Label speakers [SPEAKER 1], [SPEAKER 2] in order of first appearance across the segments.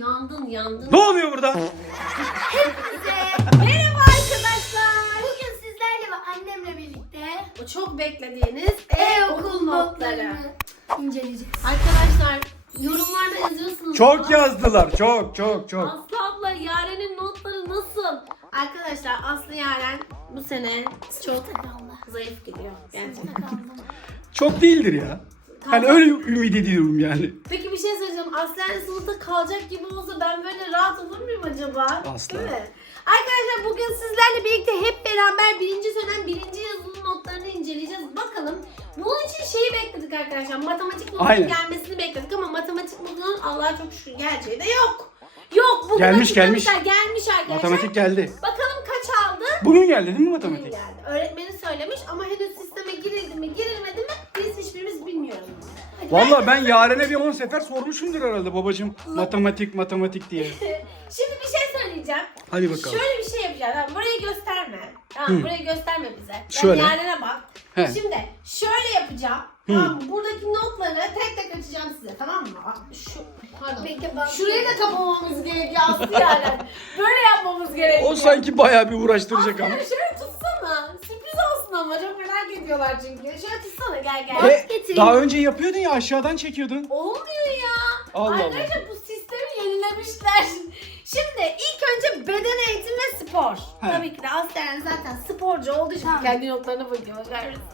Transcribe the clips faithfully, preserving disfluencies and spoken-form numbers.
[SPEAKER 1] Yandın yandın.
[SPEAKER 2] Ne oluyor burada?
[SPEAKER 3] Hepinize
[SPEAKER 1] Merhaba arkadaşlar.
[SPEAKER 3] bugün sizlerle ve annemle birlikte
[SPEAKER 1] O çok beklediğiniz e-okul notları.
[SPEAKER 3] inceleyeceğiz.
[SPEAKER 1] Arkadaşlar yorumlarda yazıyorsunuz.
[SPEAKER 2] Çok yazdılar. Çok çok çok.
[SPEAKER 1] Aslı abla Yaren'in notları nasıl? Arkadaşlar Aslı Yaren bu sene çok
[SPEAKER 3] Sınıfta kaldı.
[SPEAKER 1] zayıf gidiyor. Gerçekten.
[SPEAKER 3] Sınıfta kaldım.
[SPEAKER 2] Çok değildir ya. Hani öyle ümit ediyorum yani.
[SPEAKER 1] Peki bir şey söyleyeceğim. Aslı Yaren sınıfta kalacak gibi olsa ben böyle rahat olur muyum acaba?
[SPEAKER 2] Asla.
[SPEAKER 1] Değil mi? Arkadaşlar bugün sizlerle birlikte hep beraber birinci dönem birinci yazılı notlarını inceleyeceğiz. Bakalım. Bunun için şeyi bekledik arkadaşlar. Matematik notunun
[SPEAKER 2] Aynen.
[SPEAKER 1] gelmesini bekledik ama matematik notunun Allah'a çok şükür geleceği de yok. Yok. Bugün
[SPEAKER 2] Gelmiş,
[SPEAKER 1] açıklamışlar. Gelmiş arkadaşlar.
[SPEAKER 2] Matematik geldi.
[SPEAKER 1] Bakalım kaç aldı?
[SPEAKER 2] Bugün geldi değil mi
[SPEAKER 1] Bugün
[SPEAKER 2] matematik?
[SPEAKER 1] geldi. Öğretmeni söylemiş ama henüz sisteme girildi mi girilmedi mi biz hiçbirimiz bilmiyoruz. Hadi
[SPEAKER 2] Vallahi ben Yaren'e bir on sefer sormuşumdur herhalde babacığım. Matematik matematik diye.
[SPEAKER 1] Şimdi bir şey söyleyeceğim.
[SPEAKER 2] Hadi bakalım.
[SPEAKER 1] Şöyle bir şey yapacağız. Tamam, burayı gösterme. Tamam,
[SPEAKER 2] Hı.
[SPEAKER 1] burayı gösterme bize. Ben
[SPEAKER 2] Şöyle.
[SPEAKER 1] yerlere bak.
[SPEAKER 2] He.
[SPEAKER 1] Şimdi şöyle yapacağım.
[SPEAKER 2] Hı.
[SPEAKER 1] Tamam mı? Buradaki notları tek tek açacağım size. Tamam mı? Aa, Şu, pardon.
[SPEAKER 3] Bekle, ben-
[SPEAKER 1] Şurayı da kapamamız gerekiyor Aslı yani. Böyle yapmamız gerekiyor.
[SPEAKER 2] O sanki bayağı bir uğraştıracak ama.
[SPEAKER 1] Aslı şöyle tutsana. Sürpriz olsun ama çok merak ediyorlar çünkü. Şöyle tutsana gel gel.
[SPEAKER 2] E,
[SPEAKER 3] getireyim.
[SPEAKER 2] daha önce yapıyordun ya aşağıdan çekiyordun.
[SPEAKER 1] Olmuyor ya.
[SPEAKER 2] Allah Allah.
[SPEAKER 1] Arkadaşlar bu sistemi yenilemişler. Şimdi ilk önce beden eğitimi ve spor.
[SPEAKER 2] He.
[SPEAKER 1] Tabii ki de Aslen zaten sporcu olduğu için
[SPEAKER 3] Tamam.
[SPEAKER 1] kendi notlarına bakıyor. Bakar mısın?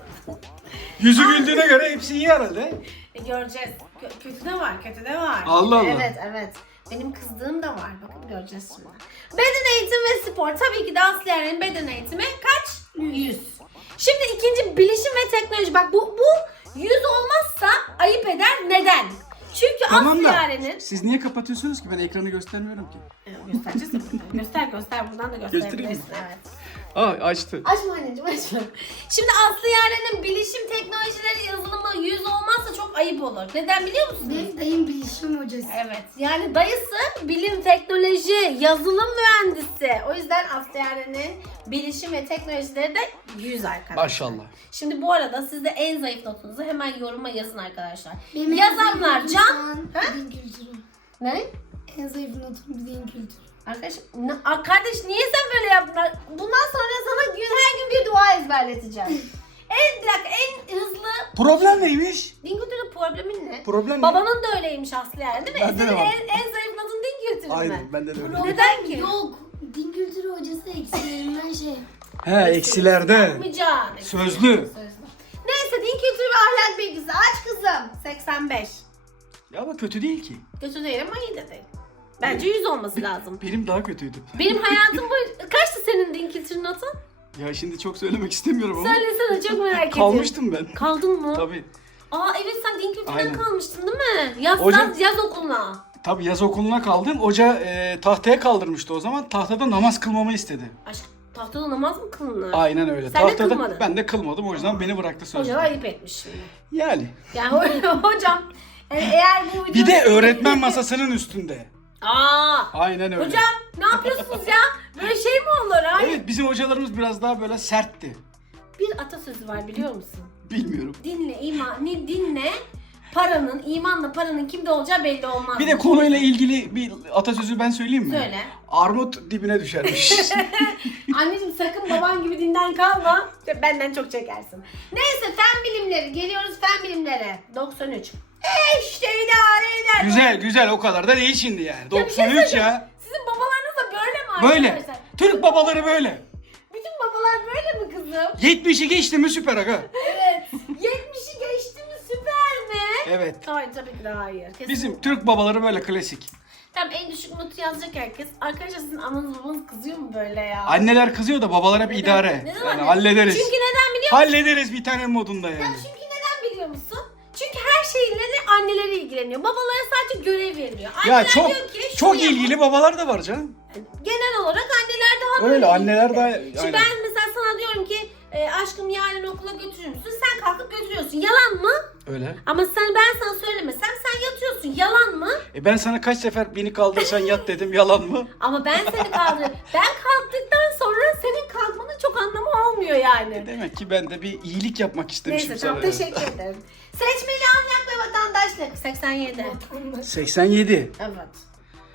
[SPEAKER 2] Yüzü güldüğüne göre hepsi iyi herhalde.
[SPEAKER 1] E, göreceğiz. Kö- kötü de var, kötü de var.
[SPEAKER 2] Allah Allah.
[SPEAKER 1] Evet, evet. Benim kızdığım da var. Bakın göreceğiz şimdi. Beden eğitimi ve spor. Tabii ki de Aslen'in beden eğitimi kaç? yüz. Şimdi ikinci bilişim ve teknoloji. Bak bu bu yüz olmazsa ayıp eder. Neden? Çünkü
[SPEAKER 2] Tamam
[SPEAKER 1] Aslı
[SPEAKER 2] da
[SPEAKER 1] Yaren'in...
[SPEAKER 2] siz niye kapatıyorsunuz ki? Ben ekranı göstermiyorum ki.
[SPEAKER 1] Ee, Göstereceğiz mi? göster göster buradan da
[SPEAKER 2] Göstereyim
[SPEAKER 1] gösterebilirsin.
[SPEAKER 2] mi?
[SPEAKER 1] Evet.
[SPEAKER 2] Aa açtı.
[SPEAKER 1] Açma anneciğim açma. Şimdi Aslı Yaren'in bilişim teknolojileri yazılımı yüz olmazsa çok ayıp olur. Neden biliyor musunuz?
[SPEAKER 3] Benim dayım bilişim hocası.
[SPEAKER 1] Evet. Yani dayısı bilim, teknoloji, yazılım mühendisi. O yüzden Aslı Yaren'in bilişim ve teknolojileri de yüz arkadaşlar.
[SPEAKER 2] Maşallah.
[SPEAKER 1] Şimdi bu arada siz de en zayıf notunuzu hemen yoruma yazın arkadaşlar.
[SPEAKER 3] Benim en
[SPEAKER 1] Yazanlar
[SPEAKER 3] zayıf
[SPEAKER 1] Can...
[SPEAKER 3] notum
[SPEAKER 1] Ha?
[SPEAKER 3] din kültürü.
[SPEAKER 1] Ne?
[SPEAKER 3] En zayıf notum din kültürü.
[SPEAKER 1] Arkadaş, ne- Aa, kardeş niye sen böyle yaptın? Bundan sonra sana gün her gün bir dua ezberleteceğim. en bir dakika, en hızlı
[SPEAKER 2] Problem neymiş?
[SPEAKER 1] din kültürü problemin ne?
[SPEAKER 2] Problem ne?
[SPEAKER 1] Babanın da öyleymiş Aslı yani değil mi?
[SPEAKER 2] Bende de
[SPEAKER 1] Senin
[SPEAKER 2] var.
[SPEAKER 1] en, en zayıf notun din kültürü mü?
[SPEAKER 2] Aynen bende de öyle.
[SPEAKER 1] Neden ki?
[SPEAKER 3] Yok. Din kültürü hocası eksilerinden şey.
[SPEAKER 2] He eksilerde.
[SPEAKER 1] Yapmayacaksın.
[SPEAKER 2] Sözlü.
[SPEAKER 1] Sözlü. Neyse din kültürü ve ahlak bilgisi. Aç kızım. seksen beş.
[SPEAKER 2] Ya ama kötü değil ki.
[SPEAKER 1] Kötü değil ama iyi de değil. Bence yüz olması lazım.
[SPEAKER 2] Benim daha kötüydü.
[SPEAKER 1] Benim hayatım boyu... Kaçtı senin din kültürü notun?
[SPEAKER 2] Ya şimdi çok söylemek istemiyorum ama.
[SPEAKER 1] Söylesene çok merak ediyorum.
[SPEAKER 2] Kalmıştım ben.
[SPEAKER 1] Kaldın mı?
[SPEAKER 2] Tabii.
[SPEAKER 1] Aa evet sen din kültüründen
[SPEAKER 2] Aynen.
[SPEAKER 1] kalmıştın değil mi? Yaz,
[SPEAKER 2] Hocam-
[SPEAKER 1] yaz, yaz okuluna.
[SPEAKER 2] Tabii yaz okuluna kaldım. Hoca e, tahtaya kaldırmıştı o zaman. Tahtada namaz kılmamı istedi.
[SPEAKER 1] Aşk tahtada namaz mı kılınır?
[SPEAKER 2] Aynen öyle.
[SPEAKER 1] Sen de
[SPEAKER 2] Tahtada
[SPEAKER 1] kılmadın.
[SPEAKER 2] ben de kılmadım. O yüzden beni bıraktı
[SPEAKER 1] Hoca da
[SPEAKER 2] sözlü.
[SPEAKER 1] ayıp etmiş şimdi.
[SPEAKER 2] Yani.
[SPEAKER 1] Yani ho- hocam yani eğer bu
[SPEAKER 2] Bir de
[SPEAKER 1] videoyu-
[SPEAKER 2] öğretmen masasının üstünde.
[SPEAKER 1] Aa!
[SPEAKER 2] Aynen öyle.
[SPEAKER 1] Hocam ne yapıyorsunuz ya? Böyle şey mi olur? Hayır.
[SPEAKER 2] Evet bizim hocalarımız biraz daha böyle sertti.
[SPEAKER 1] Bir atasözü var biliyor musun?
[SPEAKER 2] Bilmiyorum.
[SPEAKER 1] Dinle iman, ni- dinle paranın, imanla paranın kimde olacağı belli olmaz.
[SPEAKER 2] Bir de konuyla ilgili bir atasözü ben söyleyeyim mi?
[SPEAKER 1] Söyle.
[SPEAKER 2] Armut dibine düşermiş.
[SPEAKER 1] Anneciğim sakın baban gibi dinden kalma. Benden çok çekersin. Neyse fen bilimleri. Geliyoruz fen bilimlere. doksan üç. E işte idare eder.
[SPEAKER 2] Güzel güzel o kadar da değil şimdi yani.
[SPEAKER 1] Ya bir şey
[SPEAKER 2] doksan üç
[SPEAKER 1] söyleyeceğim.
[SPEAKER 2] ya.
[SPEAKER 1] Sizin babalarınız da böyle mi
[SPEAKER 2] Böyle.
[SPEAKER 1] arkadaşlar?
[SPEAKER 2] Türk babaları böyle.
[SPEAKER 1] Bütün babalar böyle mi kızım?
[SPEAKER 2] yetmişi geçti mi süper aga.
[SPEAKER 1] Evet. yetmişi geçti mi süper mi?
[SPEAKER 2] Evet.
[SPEAKER 1] Hayır tabii ki de hayır. Kesin.
[SPEAKER 2] Bizim Türk babaları böyle klasik.
[SPEAKER 1] Tamam en düşük notu yazacak herkes. Arkadaşlar sizin ananız babanız kızıyor mu böyle ya?
[SPEAKER 2] Anneler kızıyor da babalar hep
[SPEAKER 1] Neden?
[SPEAKER 2] idare.
[SPEAKER 1] Neden
[SPEAKER 2] Yani
[SPEAKER 1] anne?
[SPEAKER 2] hallederiz.
[SPEAKER 1] Çünkü neden biliyor musun?
[SPEAKER 2] Hallederiz bir tane modunda
[SPEAKER 1] Ya
[SPEAKER 2] yani.
[SPEAKER 1] çünkü neden biliyor musun? Çünkü her şeyle de anneleri ilgileniyor. Babalara sadece görev veriliyor. Anneler
[SPEAKER 2] Ya çok
[SPEAKER 1] diyor ki, şunu
[SPEAKER 2] çok
[SPEAKER 1] yapın.
[SPEAKER 2] ilgili babalar da var canım.
[SPEAKER 1] Genel olarak anneler daha
[SPEAKER 2] Öyle,
[SPEAKER 1] böyle
[SPEAKER 2] anneler
[SPEAKER 1] ilgili.
[SPEAKER 2] daha-
[SPEAKER 1] Şimdi
[SPEAKER 2] aynen.
[SPEAKER 1] ben mesela sana diyorum ki e, aşkım yarın okula götürür müsün? Sen kalkıp götürüyorsun. Yalan mı?
[SPEAKER 2] Öyle.
[SPEAKER 1] Ama sen ben sana söylemesem sen yatıyorsun. Yalan mı?
[SPEAKER 2] E ben sana kaç sefer beni kaldırsan yat dedim yalan mı?
[SPEAKER 1] Ama ben seni kaldırıyorum. Ben kalktıktan sonra senin kalkmanın çok anlamı olmuyor yani.
[SPEAKER 2] Demek ki ben de bir iyilik yapmak istemişim
[SPEAKER 1] Neyse
[SPEAKER 2] sana.
[SPEAKER 1] tamam teşekkür ederim. Seçmeli ahlak ve vatandaşlık seksen yedi.
[SPEAKER 2] seksen yedi.
[SPEAKER 1] Evet.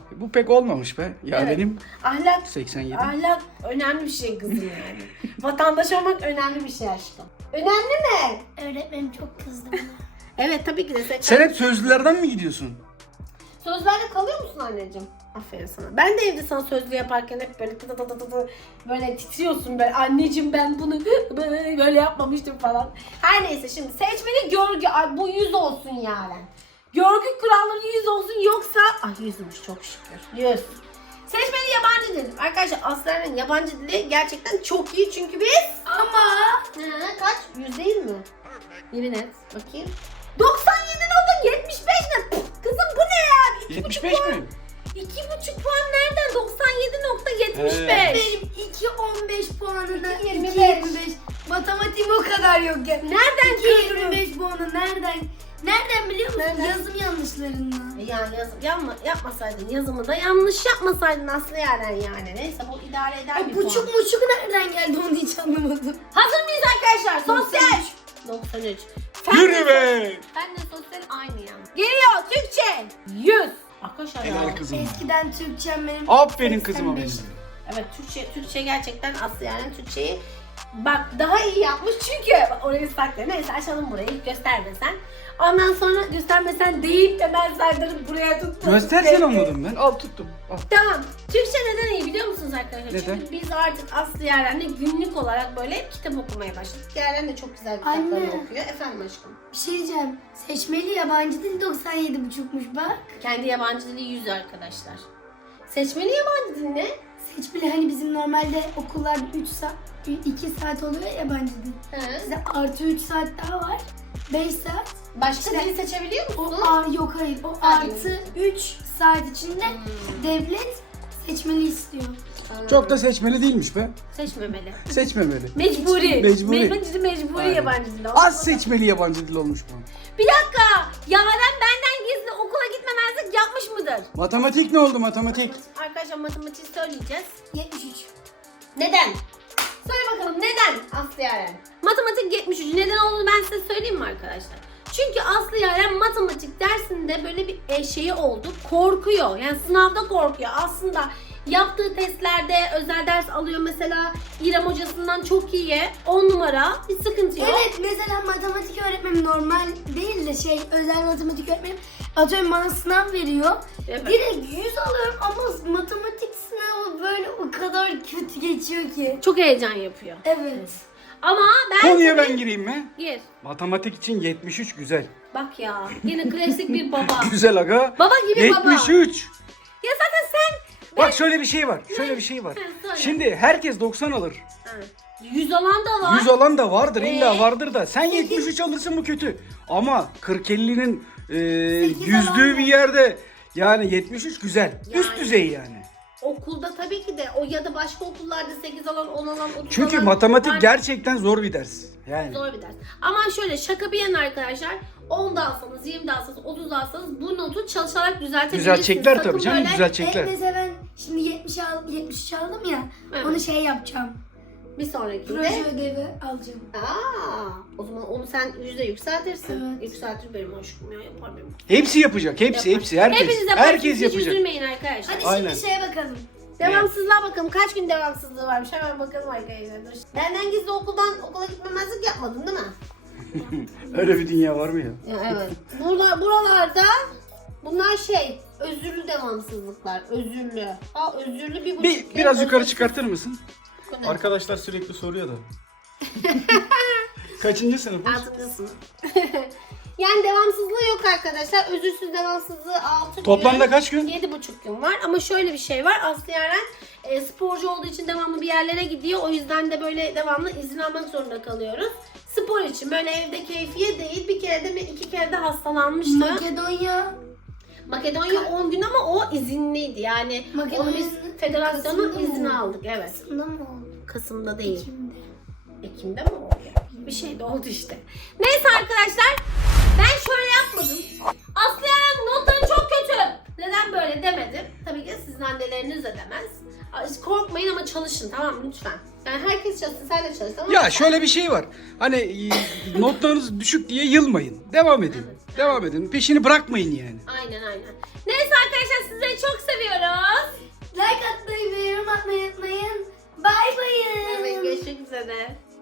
[SPEAKER 2] Bu pek olmamış be. Ya
[SPEAKER 1] Evet.
[SPEAKER 2] benim
[SPEAKER 1] Ahlak,
[SPEAKER 2] seksen yedi.
[SPEAKER 1] ahlak önemli bir şey kızım yani. Vatandaş olmak önemli bir şey aşkım. Önemli mi?
[SPEAKER 3] Öğretmenim çok kızdı bana.
[SPEAKER 1] Evet tabii ki de seksen.
[SPEAKER 2] Sen hep sözlülerden mi gidiyorsun?
[SPEAKER 1] Sözlerde kalıyor musun anneciğim? Aferin sana. Ben de evde sana sözlü yaparken hep böyle tı tı tı tı tı böyle titriyorsun böyle. Anneciğim ben bunu böyle yapmamıştım falan. Her neyse şimdi seçmeli görgü. Ay, bu yüz olsun yani. Görgü kuralları yüz olsun yoksa... Ay yüzmüş çok şükür. Yüz. Seçmeli yabancı dil. Arkadaşlar Aslı'nın yabancı dili gerçekten çok iyi çünkü biz...
[SPEAKER 3] Ama
[SPEAKER 1] Ha, kaç? Yüz değil mi? Yemin et. Bakayım. doksan yedi nokta yetmiş beş ne? Pf, kızım bu ne ya? İki
[SPEAKER 2] yetmiş
[SPEAKER 1] buçuk
[SPEAKER 2] beş
[SPEAKER 1] puan.
[SPEAKER 2] mi?
[SPEAKER 1] iki buçuk puan nereden? doksan yedi nokta yetmiş
[SPEAKER 2] He.
[SPEAKER 1] beş.
[SPEAKER 3] benim iki on beş puanında
[SPEAKER 1] iki
[SPEAKER 3] iki
[SPEAKER 1] yirmi beş.
[SPEAKER 3] yirmi beş. Matematiğim o kadar yok ya.
[SPEAKER 1] Nereden
[SPEAKER 3] iki yirmi
[SPEAKER 1] kırdın?
[SPEAKER 3] beş puanı nereden? Nereden biliyor musun?
[SPEAKER 1] Nereden?
[SPEAKER 3] Yazım yanlışlarından.
[SPEAKER 1] Yani yazım, yapma, yapmasaydın yazımı da yanlış yapmasaydın Aslı yerden yani. Neyse bu idare eder
[SPEAKER 3] Ay,
[SPEAKER 1] bir
[SPEAKER 3] buçuk
[SPEAKER 1] puan.
[SPEAKER 3] buçuk nereden geldi onu hiç anlamadım.
[SPEAKER 1] Hazır mıyız arkadaşlar? Sosyal. doksan üç. Fen
[SPEAKER 2] Yürü
[SPEAKER 1] de-
[SPEAKER 2] be!
[SPEAKER 1] Fen de sosyal aynı yani. Geliyor Türkçe. yüz. Arkadaşlar ya.
[SPEAKER 2] Helal kızım.
[SPEAKER 3] Eskiden Türkçem benim.
[SPEAKER 2] Aferin kızıma benim.
[SPEAKER 3] seksen beş.
[SPEAKER 1] Evet Türkçe Türkçe gerçekten Aslı yani Türkçeyi bak daha iyi yapmış çünkü orayı sakla. Neyse açalım burayı ilk göstermesen. Ondan sonra göstermesen deyip de ben saydırıp buraya tuttum.
[SPEAKER 2] Göstersen anladım ben. Al tuttum. Al.
[SPEAKER 1] Tamam. Türkçe neden iyi biliyor musunuz arkadaşlar?
[SPEAKER 2] Neden?
[SPEAKER 1] Çünkü biz artık Aslı Yaren'le günlük olarak böyle kitap okumaya başladık. Yaren de çok güzel kitaplarını
[SPEAKER 3] Anne.
[SPEAKER 1] okuyor. Efendim aşkım.
[SPEAKER 3] Bir şey diyeceğim. Seçmeli yabancı dil doksan yedi buçukmuş bak.
[SPEAKER 1] Kendi yabancı dili yüz arkadaşlar. Seçmeli yabancı dil ne?
[SPEAKER 3] Seçmeli hani bizim normalde okullarda üç saat, iki saat oluyor ya yabancı dil.
[SPEAKER 1] He.
[SPEAKER 3] Bize artı üç saat daha var. beş saat.
[SPEAKER 1] Başka
[SPEAKER 3] İşte-
[SPEAKER 1] dil seçebiliyor
[SPEAKER 3] O
[SPEAKER 1] musun?
[SPEAKER 3] ar yok hayır. O
[SPEAKER 1] Hadi.
[SPEAKER 3] artı üç saat içinde
[SPEAKER 1] Hmm.
[SPEAKER 3] devlet seçmeli istiyor.
[SPEAKER 2] Çok da seçmeli değilmiş be.
[SPEAKER 1] Seçmemeli.
[SPEAKER 2] Seçmemeli.
[SPEAKER 1] Mecburi.
[SPEAKER 2] Mecburi.
[SPEAKER 1] Mecburi, mecburi
[SPEAKER 2] Aynen.
[SPEAKER 1] yabancı dil.
[SPEAKER 2] Az seçmeli yabancı dil olmuş bu.
[SPEAKER 1] Bir dakika. Yaren benden gizli okula gitmemezlik yapmış mıdır?
[SPEAKER 2] Matematik ne oldu matematik?
[SPEAKER 1] Arkadaşlar matematiği söyleyeceğiz.
[SPEAKER 3] yetmiş üç.
[SPEAKER 1] Neden? Söyle bakalım neden Aslı Yaren? Matematik yetmiş üç. Neden olduğunu ben size söyleyeyim mi arkadaşlar? Çünkü Aslı Yaren matematik dersinde böyle bir e, şeyi oldu. Korkuyor. Yani sınavda korkuyor. Aslında yaptığı testlerde özel ders alıyor mesela. İrem hocasından çok iyi. on numara. Bir sıkıntı yok.
[SPEAKER 3] Evet mesela matematik öğretmenim normal değil de şey özel matematik öğretmenim atıyorum bana sınav veriyor.
[SPEAKER 1] Evet.
[SPEAKER 3] Direkt yüz alıyorum ama matematik sınavı böyle o kadar kötü geçiyor ki.
[SPEAKER 1] Çok heyecan yapıyor.
[SPEAKER 3] Evet.
[SPEAKER 1] Ama ben
[SPEAKER 2] Konuya
[SPEAKER 1] tabii-
[SPEAKER 2] ben gireyim mi?
[SPEAKER 1] Gir.
[SPEAKER 2] Matematik için yetmiş üç güzel.
[SPEAKER 1] Bak ya. Yine klasik bir baba.
[SPEAKER 2] Güzel aga.
[SPEAKER 1] Baba gibi baba.
[SPEAKER 2] yetmiş üç.
[SPEAKER 1] Ya zaten sen...
[SPEAKER 2] Bak şöyle bir şey var. Şöyle bir şey var.
[SPEAKER 1] Ha, söyle.
[SPEAKER 2] Şimdi herkes doksan alır.
[SPEAKER 1] Ha. yüz alan da var.
[SPEAKER 2] yüz alan da vardır, illa
[SPEAKER 1] Ee?
[SPEAKER 2] vardır da. Sen yetmiş üç alırsın bu kötü. Ama kırk ellinin e,
[SPEAKER 3] Sekiz
[SPEAKER 2] yüzdüğü
[SPEAKER 3] alan
[SPEAKER 2] bir yerde yani yetmiş üç güzel. Üst
[SPEAKER 1] Yani.
[SPEAKER 2] düzey yani.
[SPEAKER 1] Okulda tabii ki de o ya da başka okullarda sekiz alan, on alan, otuz
[SPEAKER 2] Çünkü
[SPEAKER 1] alan
[SPEAKER 2] matematik
[SPEAKER 1] var.
[SPEAKER 2] gerçekten zor bir ders. Yani.
[SPEAKER 1] Zor bir ders. Ama şöyle şaka bir yana arkadaşlar on da alsanız, yirmi de alsanız, otuz da alsanız bu notu çalışarak düzeltebilirsiniz.
[SPEAKER 2] Düzeltecekler
[SPEAKER 1] Sakın
[SPEAKER 2] tabii canım,
[SPEAKER 1] böyle
[SPEAKER 2] düzeltecekler.
[SPEAKER 3] Evet mesela ben şimdi yetmiş al, yetmiş üç aldım ya
[SPEAKER 1] Evet.
[SPEAKER 3] onu şey yapacağım.
[SPEAKER 1] Bir sonrakinde.
[SPEAKER 3] Proje ödevi alacağım.
[SPEAKER 1] Aa, o zaman onu sen yüzde yükseltirsin.
[SPEAKER 3] Evet.
[SPEAKER 1] Yükseltir benim aşkım ya yapar benim.
[SPEAKER 2] Hepsi yapacak, hepsi,
[SPEAKER 1] Yapar.
[SPEAKER 2] hepsi, herkes.
[SPEAKER 1] Hepiniz yaparsınız,
[SPEAKER 2] Herkes
[SPEAKER 1] hiç
[SPEAKER 2] yapacak.
[SPEAKER 1] üzülmeyin arkadaşlar.
[SPEAKER 3] Hadi
[SPEAKER 2] Aynen.
[SPEAKER 3] şimdi şeye bakalım.
[SPEAKER 1] Devamsızlığa bakalım. Kaç gün devamsızlığı varmış? Hemen bakalım arkadaşlar. Dur. Benden gizli okuldan okula gitmemezlik yapmadın değil mi?
[SPEAKER 2] Öyle bir dünya var mı ya?
[SPEAKER 1] Ya, evet. Burada, buralarda bunlar şey, özürlü devamsızlıklar. Özürlü. Aa özürlü bir buçuk.
[SPEAKER 2] Bir,
[SPEAKER 1] kez,
[SPEAKER 2] biraz yukarı
[SPEAKER 1] özürsüz-
[SPEAKER 2] çıkartır mısın?
[SPEAKER 1] Bu ne?
[SPEAKER 2] Arkadaşlar sürekli soruyor da. Kaçıncı sınıfız?
[SPEAKER 1] Altıncı sınıf. Yani devamsızlığı yok arkadaşlar. Özürsüz devamsızlığı altı gün.
[SPEAKER 2] Toplamda kaç gün?
[SPEAKER 1] Yedi buçuk gün var ama şöyle bir şey var. Aslı Yaren e, sporcu olduğu için devamlı bir yerlere gidiyor. O yüzden de böyle devamlı izin almak zorunda kalıyoruz. Spor için böyle evde keyfiye değil. Bir kere de mi iki kere de hastalanmıştı.
[SPEAKER 3] Makedonya.
[SPEAKER 1] Makedonya on gün ama o izinliydi. Yani onu
[SPEAKER 3] Makedonya
[SPEAKER 1] biz federasyonun
[SPEAKER 3] Kasım'da mı
[SPEAKER 1] izni
[SPEAKER 3] oldu?
[SPEAKER 1] aldık. Evet.
[SPEAKER 3] Kasım'da mı oldu?
[SPEAKER 1] Kasım'da değil.
[SPEAKER 3] Ekim'de.
[SPEAKER 1] Ekim'de mi oldu? Bir şey de oldu işte. Neyse arkadaşlar ben şöyle yapmadım. Aslı Yaren notları çok kötü. Neden böyle demedim. Tabii ki sizin anneleriniz de demez. Korkmayın ama çalışın tamam mı lütfen. Yani herkes çalışsın sen de çalış tamam mı?
[SPEAKER 2] Ya şöyle bir şey var. Hani e, notlarınız düşük diye yılmayın. Devam edin. Devam edin. Peşini bırakmayın yani.
[SPEAKER 1] Aynen aynen. Neyse arkadaşlar sizleri çok seviyorum. üzere.